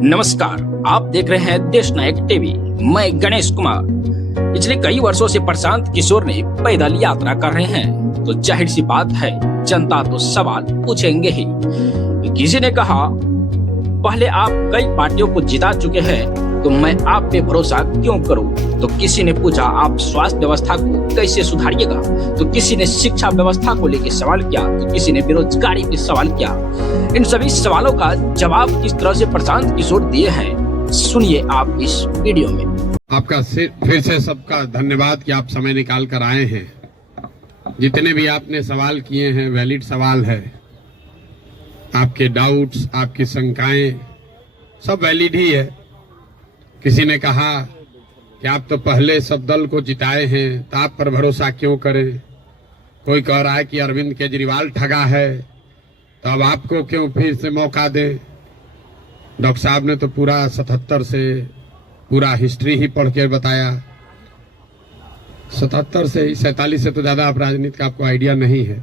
नमस्कार, आप देख रहे हैं देश नायक टीवी। मैं गणेश कुमार। पिछले कई वर्षों से प्रशांत किशोर ने पैदल यात्रा कर रहे हैं, तो जाहिर सी बात है जनता तो सवाल पूछेंगे ही। किसी ने कहा, पहले आप कई पार्टियों को जिता चुके हैं, तो मैं आप पे भरोसा क्यों करूं? तो किसी ने पूछा, आप स्वास्थ्य व्यवस्था को कैसे सुधारिएगा? तो किसी ने शिक्षा व्यवस्था को लेकर सवाल किया, तो किसी ने बेरोजगारी पे सवाल किया। इन सभी सवालों का जवाब किस तरह से प्रशांत किशोर दिए हैं, सुनिए आप इस वीडियो में। आपका फिर से सबका धन्यवाद कि आप समय निकाल कर आए हैं। जितने भी आपने सवाल किए हैं वैलिड सवाल है। आपके डाउट्स, आपकी शंकाएं सब वैलिड ही है। किसी ने कहा कि आप तो पहले सब दल को जिताए हैं, तो आप पर भरोसा क्यों करें? कोई कह रहा है कि अरविंद केजरीवाल ठगा है, तो अब आपको क्यों फिर से मौका दें? डॉक्टर साहब ने तो पूरा 77 से पूरा हिस्ट्री ही पढ़ के बताया। 77 से 47 से तो ज्यादा आप राजनीति का आपको आइडिया नहीं है।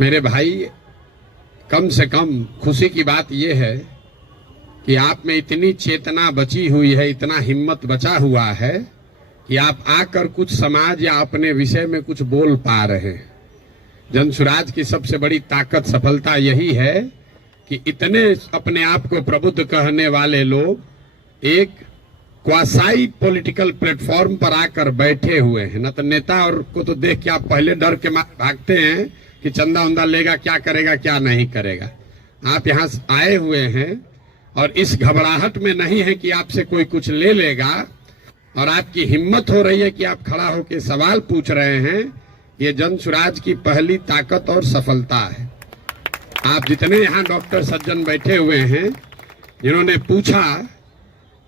मेरे भाई, कम से कम खुशी की बात यह है कि आप में इतनी चेतना बची हुई है, इतना हिम्मत बचा हुआ है कि आप आकर कुछ समाज या अपने विषय में कुछ बोल पा रहे हैं। जनसुराज की सबसे बड़ी ताकत, सफलता यही है कि इतने अपने आप को प्रबुद्ध कहने वाले लोग एक क्वासाई पॉलिटिकल प्लेटफॉर्म पर आकर बैठे हुए हैं। न तो नेता और को तो देख के आप पहले डर के भागते हैं कि चंदा उंदा लेगा, क्या करेगा क्या नहीं करेगा। आप यहाँ आए हुए हैं और इस घबराहट में नहीं है कि आपसे कोई कुछ ले लेगा, और आपकी हिम्मत हो रही है कि आप खड़ा होकर सवाल पूछ रहे हैं। ये जनसुराज की पहली ताकत और सफलता है। आप जितने यहाँ डॉक्टर सज्जन बैठे हुए हैं, जिन्होंने पूछा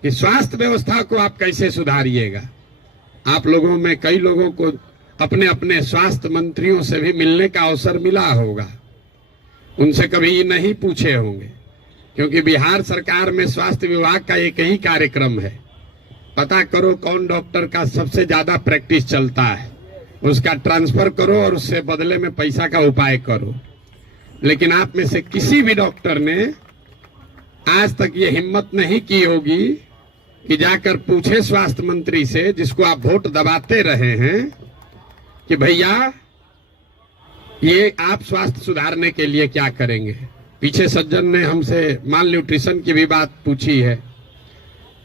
कि स्वास्थ्य व्यवस्था को आप कैसे सुधारिएगा, आप लोगों में कई लोगों को अपने अपने स्वास्थ्य मंत्रियों से भी मिलने का अवसर मिला होगा। उनसे कभी नहीं पूछे होंगे, क्योंकि बिहार सरकार में स्वास्थ्य विभाग का एक ही कार्यक्रम है, पता करो कौन डॉक्टर का सबसे ज्यादा प्रैक्टिस चलता है, उसका ट्रांसफर करो और उससे बदले में पैसा का उपाय करो। लेकिन आप में से किसी भी डॉक्टर ने आज तक ये हिम्मत नहीं की होगी कि जाकर पूछे स्वास्थ्य मंत्री से, जिसको आप वोट दबाते रहे हैं, कि भैया ये आप स्वास्थ्य सुधारने के लिए क्या करेंगे। पीछे सज्जन ने हमसे माल न्यूट्रिशन की भी बात पूछी है।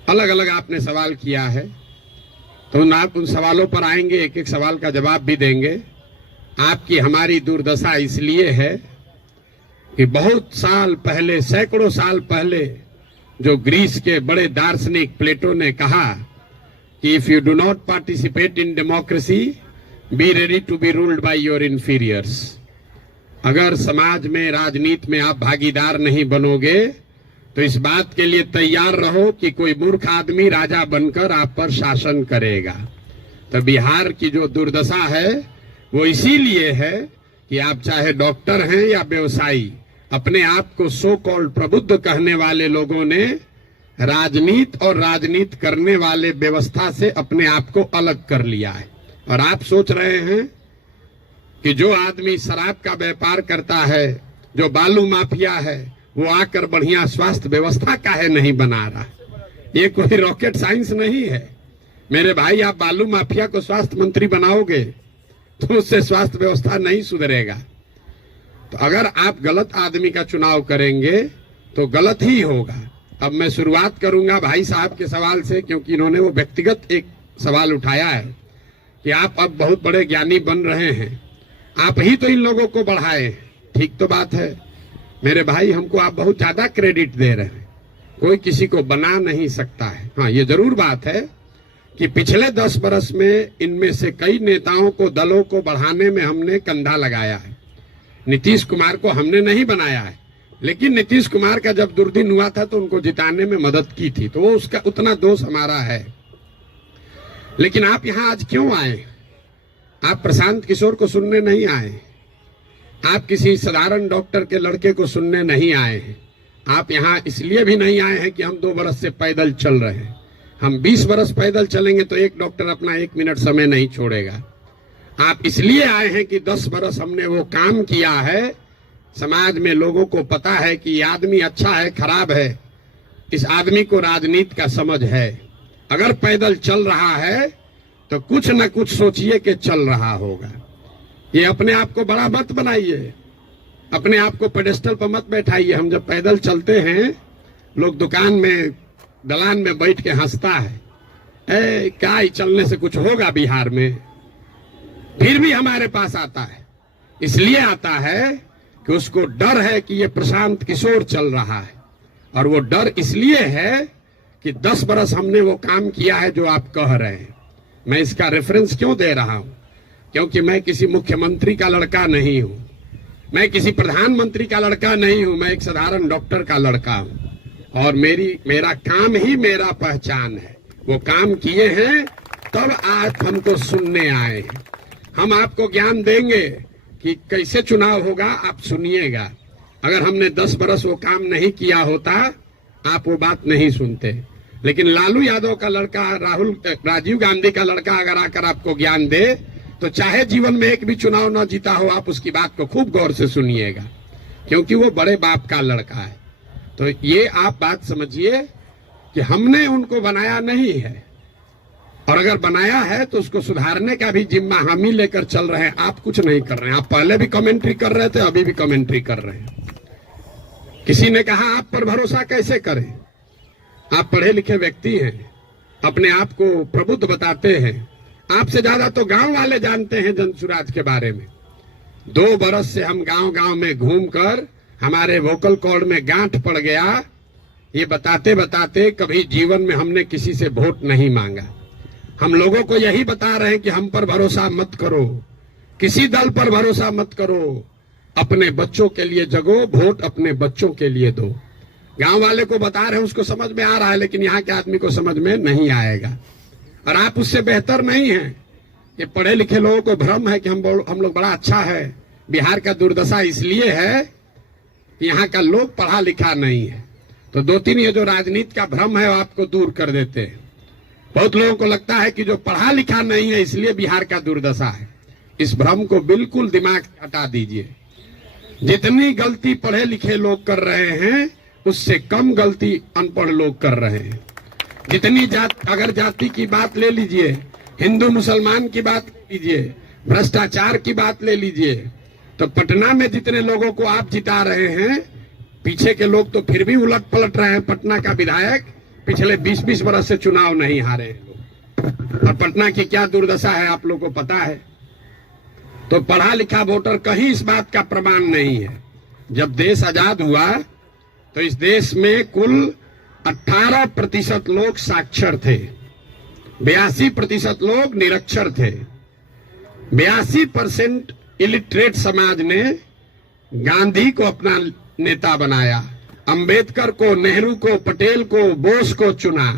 अलग अलग आपने सवाल किया है, तो आप उन सवालों पर आएंगे, एक एक सवाल का जवाब भी देंगे। आपकी हमारी दुर्दशा इसलिए है कि बहुत साल पहले, सैकड़ों साल पहले, जो ग्रीस के बड़े दार्शनिक प्लेटो ने कहा कि if you do not participate in democracy, be ready to be ruled by your inferiors. अगर समाज में, राजनीति में आप भागीदार नहीं बनोगे, तो इस बात के लिए तैयार रहो कि कोई मूर्ख आदमी राजा बनकर आप पर शासन करेगा। तो बिहार की जो दुर्दशा है वो इसीलिए है कि आप चाहे डॉक्टर हैं या व्यवसायी, अपने आप को सो कॉल्ड प्रबुद्ध कहने वाले लोगों ने राजनीति और राजनीति करने वाले व्यवस्था से अपने आप को अलग कर लिया है। और आप सोच रहे हैं कि जो आदमी शराब का व्यापार करता है, जो बालू माफिया है, वो आकर बढ़िया स्वास्थ्य व्यवस्था काहे नहीं बना रहा। ये कोई रॉकेट साइंस नहीं है मेरे भाई। आप बालू माफिया को स्वास्थ्य मंत्री बनाओगे तो उससे स्वास्थ्य व्यवस्था नहीं सुधरेगा। तो अगर आप गलत आदमी का चुनाव करेंगे तो गलत ही होगा। अब मैं शुरुआत करूंगा भाई साहब के सवाल से, क्योंकि इन्होंने वो व्यक्तिगत एक सवाल उठाया है कि आप अब बहुत बड़े ज्ञानी बन रहे हैं, आप ही तो इन लोगों को बढ़ाए। ठीक तो बात है मेरे भाई, हमको आप बहुत ज्यादा क्रेडिट दे रहे हैं। कोई किसी को बना नहीं सकता है। हाँ, ये जरूर बात है कि पिछले 10 बरस में इनमें से कई नेताओं को, दलों को बढ़ाने में हमने कंधा लगाया है। नीतीश कुमार को हमने नहीं बनाया है, लेकिन नीतीश कुमार का जब दुर्दिन हुआ था तो उनको जिताने में मदद की थी, तो वो उसका उतना दोष हमारा है। लेकिन आप यहाँ आज क्यों आए? आप प्रशांत किशोर को सुनने नहीं आए, आप किसी साधारण डॉक्टर के लड़के को सुनने नहीं आए हैं। आप यहाँ इसलिए भी नहीं आए हैं कि हम 2 बरस से पैदल चल रहे हैं। हम 20 बरस पैदल चलेंगे तो एक डॉक्टर अपना 1 मिनट समय नहीं छोड़ेगा। आप इसलिए आए हैं कि 10 बरस हमने वो काम किया है समाज में लोगों को पता है कि ये आदमी अच्छा है खराब है, इस आदमी को राजनीति का समझ है। अगर पैदल चल रहा है तो कुछ न कुछ सोचिए कि चल रहा होगा। ये अपने आप को बड़ा मत बनाइए, अपने आप को पेडेस्टल पर मत बैठाइए। हम जब पैदल चलते हैं, लोग दुकान में दलान में बैठ के हंसता है, क्या ही चलने से कुछ होगा बिहार में। फिर भी हमारे पास आता है, इसलिए आता है कि उसको डर है कि ये प्रशांत किशोर चल रहा है। और वो डर इसलिए है कि 10 बरस हमने वो काम किया है जो आप कह रहे हैं। मैं इसका रेफरेंस क्यों दे रहा हूं? क्योंकि मैं किसी मुख्यमंत्री का लड़का नहीं हूं, मैं किसी प्रधानमंत्री का लड़का नहीं हूं, मैं एक साधारण डॉक्टर का लड़का हूं। और मेरा काम ही मेरा पहचान है। वो काम किए हैं तब आज हमको सुनने आए हैं। हम आपको ज्ञान देंगे कि कैसे चुनाव होगा, आप सुनिएगा। अगर हमने 10 बरस वो काम नहीं किया होता, आप वो बात नहीं सुनते। लेकिन लालू यादव का लड़का, राजीव गांधी का लड़का अगर आकर आपको ज्ञान दे, तो चाहे जीवन में एक भी चुनाव न जीता हो, आप उसकी बात को खूब गौर से सुनिएगा, क्योंकि वो बड़े बाप का लड़का है। तो ये आप बात समझिए कि हमने उनको बनाया नहीं है, और अगर बनाया है तो उसको सुधारने का भी जिम्मा हम ही लेकर चल रहे हैं। आप कुछ नहीं कर रहे हैं। आप पहले भी कमेंट्री कर रहे थे, अभी भी कमेंट्री कर रहे हैं। किसी ने कहा आप पर भरोसा कैसे करें? आप पढ़े लिखे व्यक्ति हैं, अपने आप को प्रबुद्ध बताते हैं। आपसे ज्यादा तो गांव वाले जानते हैं जनसुराज के बारे में। 2 बरस से हम गांव गांव में घूमकर हमारे वोकल कॉर्ड में गांठ पड़ गया। ये बताते बताते कभी जीवन में हमने किसी से वोट नहीं मांगा। हम लोगों को यही बता रहे हैं कि हम पर भरोसा मत करो, किसी दल पर भरोसा मत करो, अपने बच्चों के लिए जगो, वोट अपने बच्चों के लिए दो। गांव वाले को बता रहे हैं, उसको समझ में आ रहा है, लेकिन यहाँ के आदमी को समझ में नहीं आएगा। और आप उससे बेहतर नहीं हैं। ये पढ़े लिखे लोगों को भ्रम है कि हम लोग बड़ा अच्छा है। बिहार का दुर्दशा इसलिए है कि यहाँ का लोग पढ़ा लिखा नहीं है। तो 2-3 ये जो राजनीति का भ्रम है वो आपको दूर कर देते हैं। बहुत लोगों को लगता है कि जो पढ़ा लिखा नहीं है इसलिए बिहार का दुर्दशा है। इस भ्रम को बिल्कुल दिमाग से हटा दीजिए। जितनी गलती पढ़े लिखे लोग कर रहे हैं, उससे कम गलती अनपढ़ लोग कर रहे हैं। जितनी अगर जाति की बात ले लीजिए, हिंदू मुसलमान की बात ले लीजिए, भ्रष्टाचार की बात ले लीजिए, तो पटना में जितने लोगों को आप जिता रहे हैं, पीछे के लोग तो फिर भी उलट पलट रहे हैं। पटना का विधायक पिछले 20-20 वर्ष से चुनाव नहीं हारे हैं। और पटना की क्या दुर्दशा है आप लोगों को पता है। तो पढ़ा लिखा वोटर कहीं इस बात का प्रमाण नहीं है। जब देश आजाद हुआ तो इस देश में कुल 18% लोग साक्षर थे, 82% लोग निरक्षर थे। 82% इलिटरेट समाज ने गांधी को अपना नेता बनाया, अंबेडकर को, नेहरू को, पटेल को, बोस को चुना।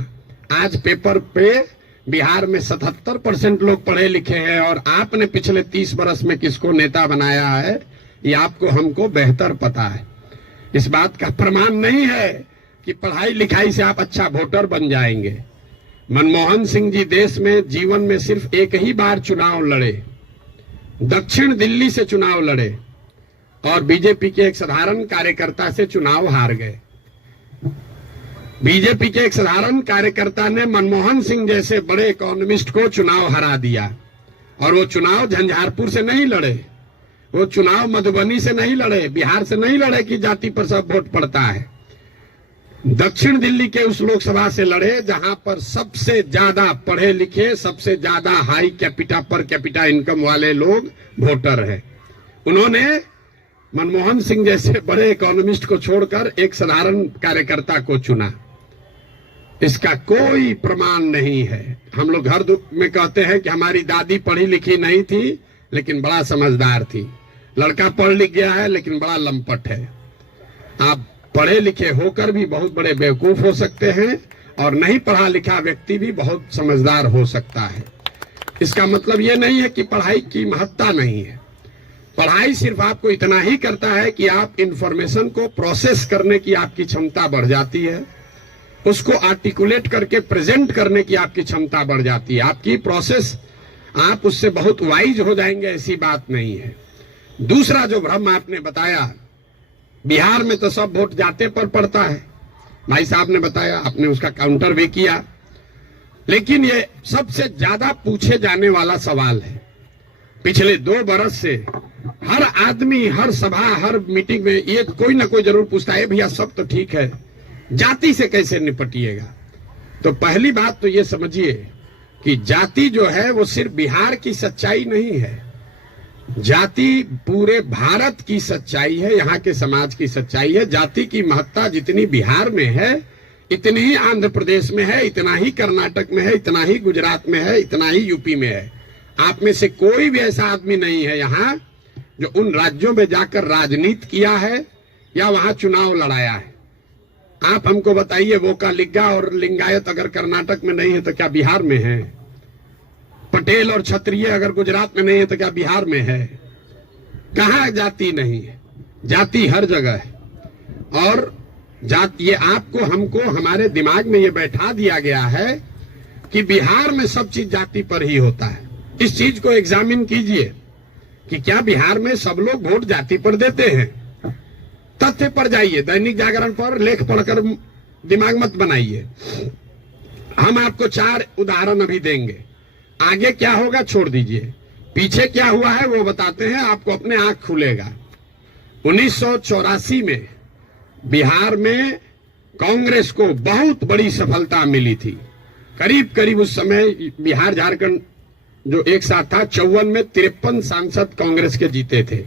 आज पेपर पे बिहार में 77% लोग पढ़े लिखे हैं, और आपने पिछले 30 वर्ष में किसको नेता बनाया है ये आपको हमको बेहतर पता है। इस बात का प्रमाण नहीं है कि पढ़ाई लिखाई से आप अच्छा वोटर बन जाएंगे। मनमोहन सिंह जी देश में जीवन में सिर्फ एक ही बार चुनाव लड़े, दक्षिण दिल्ली से चुनाव लड़े, और बीजेपी के एक साधारण कार्यकर्ता से चुनाव हार गए। बीजेपी के एक साधारण कार्यकर्ता ने मनमोहन सिंह जैसे बड़े इकोनॉमिस्ट को चुनाव हरा दिया। और वो चुनाव झंझारपुर से नहीं लड़े, वो चुनाव मधुबनी से नहीं लड़े, बिहार से नहीं लड़े कि जाति पर सब वोट पड़ता है। दक्षिण दिल्ली के उस लोकसभा से लड़े जहां पर सबसे ज्यादा पढ़े लिखे, सबसे ज्यादा high capita per capita income वाले लोग वोटर हैं। उन्होंने मनमोहन सिंह जैसे बड़े इकोनॉमिस्ट को छोड़कर एक साधारण कार्यकर्ता को चुना। इसका कोई प्रमाण नहीं है। हम लोग हर दुख में कहते हैं कि हमारी दादी पढ़ी लिखी नहीं थी लेकिन बड़ा समझदार थी, लड़का पढ़ लिख गया है लेकिन बड़ा लंपट है। आप पढ़े लिखे होकर भी बहुत बड़े बेवकूफ हो सकते हैं, और नहीं पढ़ा लिखा व्यक्ति भी बहुत समझदार हो सकता है। इसका मतलब ये नहीं है कि पढ़ाई की महत्ता नहीं है। पढ़ाई सिर्फ आपको इतना ही करता है कि आप इंफॉर्मेशन को प्रोसेस करने की आपकी क्षमता बढ़ जाती है, उसको आर्टिकुलेट करके प्रेजेंट करने की आपकी क्षमता बढ़ जाती है। आपकी प्रोसेस, आप उससे बहुत वाइज हो जाएंगे, ऐसी बात नहीं है। दूसरा जो भ्रम आपने बताया बिहार में तो सब वोट जाते पर पड़ता है, भाई साहब ने बताया, आपने उसका काउंटर भी किया। लेकिन ये सबसे ज्यादा पूछे जाने वाला सवाल है। पिछले 2 बरस से हर आदमी, हर सभा, हर मीटिंग में ये कोई ना कोई जरूर पूछता है, भैया सब तो ठीक है, जाति से कैसे निपटिएगा। तो पहली बात तो ये समझिए कि जाति जो है वो सिर्फ बिहार की सच्चाई नहीं है, जाति पूरे भारत की सच्चाई है, यहाँ के समाज की सच्चाई है। जाति की महत्ता जितनी बिहार में है, इतनी ही आंध्र प्रदेश में है, इतना ही कर्नाटक में है, इतना ही गुजरात में है, इतना ही यूपी में है। आप में से कोई भी ऐसा आदमी नहीं है यहाँ जो उन राज्यों में जाकर राजनीति किया है या वहां चुनाव लड़ाया है। आप हमको बताइए, वोकालिगा और लिंगायत अगर कर्नाटक में नहीं है तो क्या बिहार में है? पटेल और क्षत्रिय अगर गुजरात में नहीं है तो क्या बिहार में है? कहाँ जाति नहीं है? जाति हर जगह है। और जाति, ये आपको हमको हमारे दिमाग में ये बैठा दिया गया है कि बिहार में सब चीज जाति पर ही होता है। इस चीज को एग्जामिन कीजिए कि क्या बिहार में सब लोग वोट जाति पर देते हैं? तथ्य पर जाइए, दैनिक जागरण पर लेख पढ़कर दिमाग मत बनाइए। हम आपको 4 उदाहरण अभी देंगे, आगे क्या होगा छोड़ दीजिए, पीछे क्या हुआ है वो बताते हैं, आपको अपने आंख खुलेगा। 1984 में बिहार में कांग्रेस को बहुत बड़ी सफलता मिली थी। करीब करीब उस समय बिहार झारखंड जो एक साथ था, 54 में 53 सांसद कांग्रेस के जीते थे।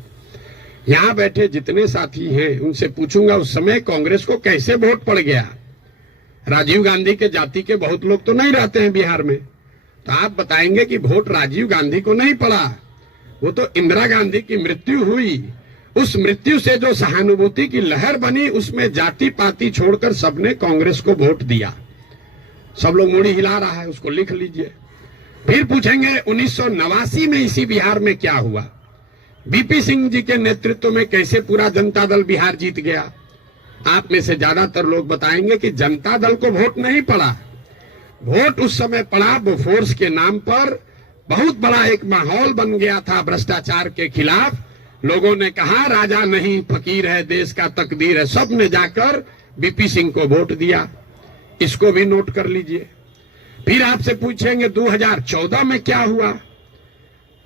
यहां बैठे जितने साथी हैं उनसे पूछूंगा उस समय कांग्रेस को कैसे वोट पड़ गया। राजीव गांधी के जाति के बहुत लोग तो नहीं रहते हैं बिहार में, तो आप बताएंगे कि वोट राजीव गांधी को नहीं पड़ा, वो तो इंदिरा गांधी की मृत्यु हुई। उस मृत्यु से जो सहानुभूति की लहर बनी, उसमें जाति पाति छोड़कर सबने कांग्रेस को वोट दिया। सब लोग मुड़ी हिला रहा है, उसको लिख लीजिए। फिर पूछेंगे 1989 में इसी बिहार में क्या हुआ, बीपी सिंह जी के नेतृत्व में कैसे पूरा जनता दल बिहार जीत गया। आप में से ज्यादातर लोग बताएंगे कि जनता दल को वोट नहीं पड़ा, वोट उस समय पड़ा बोफोर्स के नाम पर। बहुत बड़ा एक माहौल बन गया था भ्रष्टाचार के खिलाफ। लोगों ने कहा राजा नहीं फकीर है, देश का तकदीर है, सब ने जाकर बीपी सिंह को वोट दिया। इसको भी नोट कर लीजिए। फिर आपसे पूछेंगे 2014 में क्या हुआ,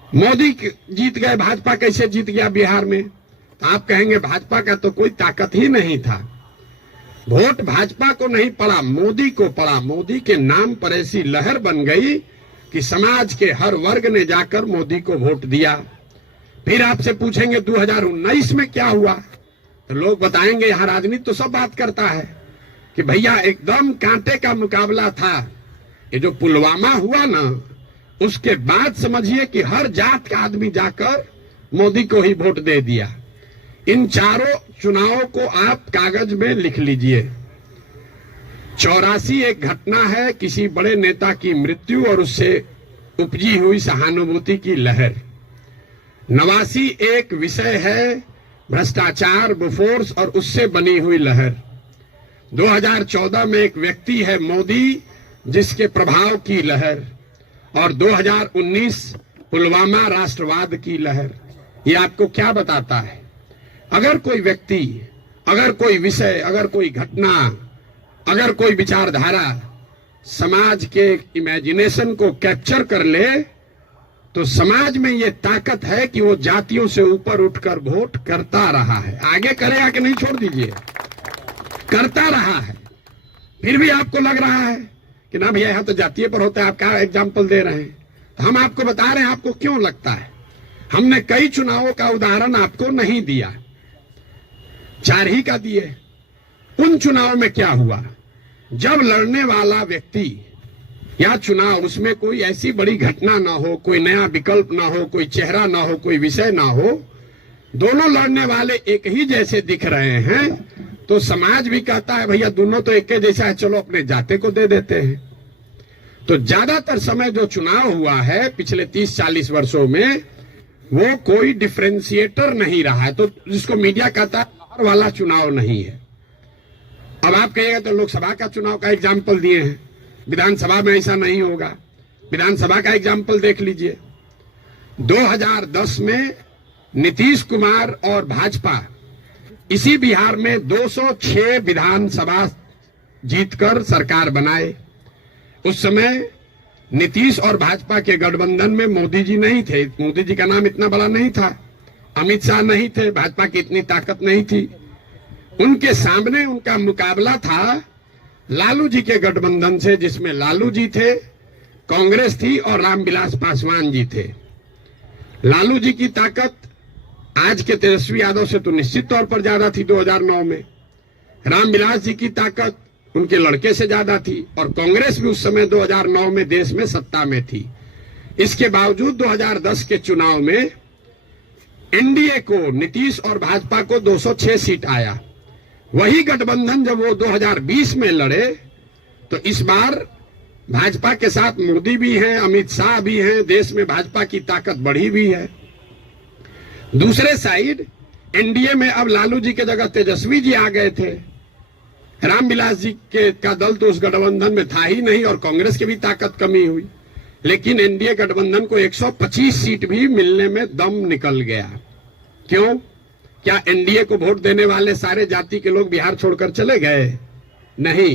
मोदी जीत गए, भाजपा कैसे जीत गया बिहार में? तो आप कहेंगे भाजपा का तो कोई ताकत ही नहीं था, वोट भाजपा को नहीं पड़ा, मोदी को पड़ा। मोदी के नाम पर ऐसी लहर बन गई कि समाज के हर वर्ग ने जाकर मोदी को वोट दिया। फिर आपसे पूछेंगे 2019 में क्या हुआ, तो लोग बताएंगे यहां राजनीति तो सब बात करता है कि भैया एकदम कांटे का मुकाबला था। ये जो पुलवामा हुआ ना, उसके बाद समझिए कि हर जात का आदमी जाकर मोदी को ही वोट दे दिया। इन चारों चुनावों को आप कागज में लिख लीजिए। 84 एक घटना है, किसी बड़े नेता की मृत्यु और उससे उपजी हुई सहानुभूति की लहर। 89 एक विषय है, भ्रष्टाचार, बोफोर्स और उससे बनी हुई लहर। 2014 में एक व्यक्ति है मोदी, जिसके प्रभाव की लहर। और 2019 पुलवामा राष्ट्रवाद की लहर। ये आपको क्या बताता है? अगर कोई व्यक्ति, अगर कोई विषय, अगर कोई घटना, अगर कोई विचारधारा समाज के इमेजिनेशन को कैप्चर कर ले, तो समाज में ये ताकत है कि वो जातियों से ऊपर उठकर वोट करता रहा है। आगे करेगा कि नहीं छोड़ दीजिए, करता रहा है। फिर भी आपको लग रहा है कि ना भैया यहाँ तो जातीय पर होता है, आप क्या एग्जाम्पल दे रहे हैं? तो हम आपको बता रहे हैं आपको क्यों लगता है। हमने कई चुनावों का उदाहरण आपको नहीं दिया, 4 ही का दिए। उन चुनाव में क्या हुआ, जब लड़ने वाला व्यक्ति या चुनाव, उसमें कोई ऐसी बड़ी घटना ना हो, कोई नया विकल्प ना हो, कोई चेहरा ना हो, कोई विषय ना हो, दोनों लड़ने वाले एक ही जैसे दिख रहे हैं, तो समाज भी कहता है भैया दोनों तो एक जैसा है, चलो अपने जाते को दे देते हैं। तो ज्यादातर समय जो चुनाव हुआ है पिछले 30-40 वर्षों में, वो कोई डिफरेंशिएटर नहीं रहा है। तो जिसको मीडिया कहता है लहर वाला चुनाव नहीं है। अब आप कहिएगा तो लोकसभा का चुनाव का एग्जाम्पल दिए हैं, विधानसभा में ऐसा नहीं होगा। विधानसभा का एग्जाम्पल देख लीजिए। 2010 में नीतीश कुमार और भाजपा इसी बिहार में 206 विधानसभा जीतकर सरकार बनाए। उस समय नीतीश और भाजपा के गठबंधन में मोदी जी नहीं थे, मोदी जी का नाम इतना बड़ा नहीं था, अमित शाह नहीं थे, भाजपा की इतनी ताकत नहीं थी। उनके सामने उनका मुकाबला था लालू जी के गठबंधन से, जिसमें लालू जी थे, कांग्रेस थी और रामविलास पासवान जी थे। लालू जी की ताकत आज के तेजस्वी यादव से तो निश्चित तौर पर ज्यादा थी 2009 में। रामविलास जी की ताकत उनके लड़के से ज्यादा थी और कांग्रेस भी उस समय 2009 में देश में सत्ता में थी। इसके बावजूद 2010 के चुनाव में एनडीए को, नीतीश और भाजपा को 206 सीट आया। वही गठबंधन जब वो 2020 में लड़े तो इस बार भाजपा के साथ मोदी भी हैं, अमित शाह भी हैं, देश में भाजपा की ताकत बढ़ी हुई है। दूसरे साइड एनडीए में अब लालू जी के जगह तेजस्वी जी आ गए थे। रामविलास जी का दल तो उस गठबंधन में था ही नहीं और कांग्रेस की भी ताकत कमी हुई, लेकिन एनडीए गठबंधन को 125 सीट भी मिलने में दम निकल गया। क्यों? क्या एनडीए को वोट देने वाले सारे जाति के लोग बिहार छोड़कर चले गए? नहीं।